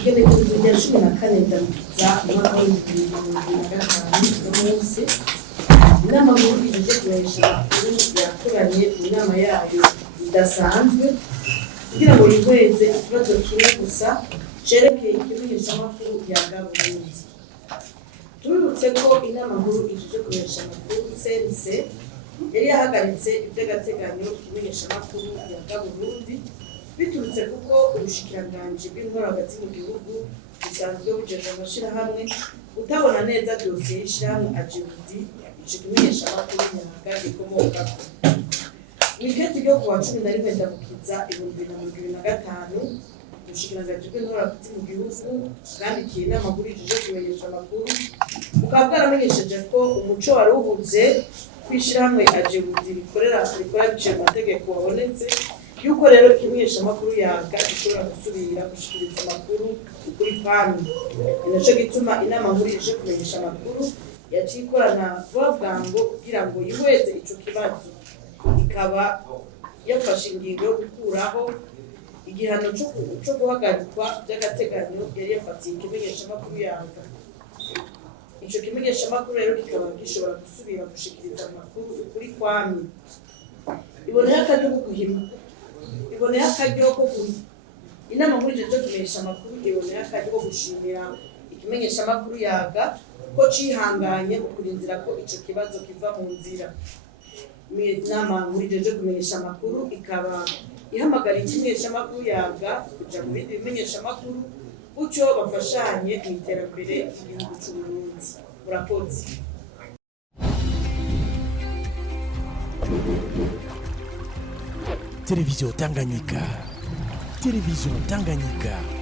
igenekerezo rya 14 Ndamukiza umwaka w'2025 umunsi inama nkuru ije kuresha yakoranye inama yayo idasanzwe kugira ngo yihweze ikibazo kimwe gusa cerekeye ikimenyeshamakuru ya Burundi. Turutse ko inama nkuru ije kuresha amakuru CNC yari yahagaritse iby'agateganyo ikimenyeshamakuru ya Burundi biturutse kuko ubushikiranganji bw'intwaro hagati mu gihugu bisanzwe bujeje amashirahamwe utabona neza dosiye y'ishirahamwe Ajibudi ico kimenyeshamakuru nyaga gikomoka wiketi ryo kuwa 11 Ndamukiza 2025 ubushikiranganji bw'intwaro hagati mu gihugu bwandikiye inama nkuru ije kumenyesha amakuru bukaba bwaramenyesheje ko umuco wari uhuze kwishirahamwe Ajibudi rikora biciye mu mategeko wabonetse yuko rero ikimenyeshamakuru yaga gishobora gusubira gushikiriza amakuru kuri PAMI. Inaco gituma inama nkuru ije kumenyesha amakuru yaciye ikorana vuba ngo kugira ngo yihweze ico kibazo, ikaba yafashe ingingo yo gukuraho igihano cyo guhagarikwa by'agateganyo yari yafatiye ikimenyeshamakuru yaga. Ico kimenyeshamakuru rero kikaba gishobora gusubira gushikiriza amakuru kuri PAMI. Iboneye akaryo ko inama nkuru ije kumenyesha amakuru iboneye akaryo ko gushimira ikimenyeshamakuru yaga ko cihanganye kurindira ko ico kibazo kiva mu nzira. Inama nkuru ije kumenyesha amakuru ikaba ihamagara ikimenyeshamakuru yaga kuja mu bindi bimenyeshamakuru uco bafashanye mu iterambere ry'igihugu c'u Burundi. Murakoze. Télévision Tanganyika. Télévision Tanganyika.